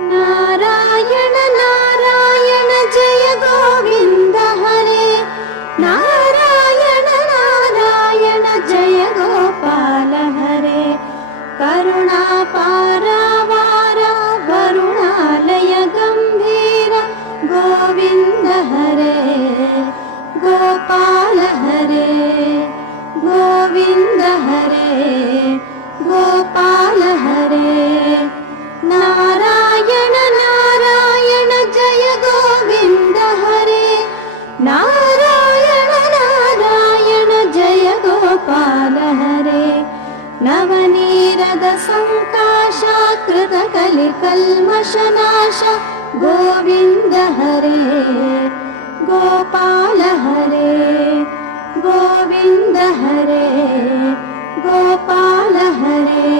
नारायण नारायण जय गोविन्द हरे। नारायण नारायण जय गोपाल हरे। करुणापारावार वरुणालय गम्भीर गोविन्द हरे। गोपाल हरे गोविन्द हरे गोपाल हरे। नारायण नारायण जय गोविन्द हरे। नारायण नारायण जय गोपाल हरे। नवनीरद संकाशाकृत कलिकल्मषनाश गोविन्द हरे। गोपाल हरे गोविन्द हरे गोपाल हरे।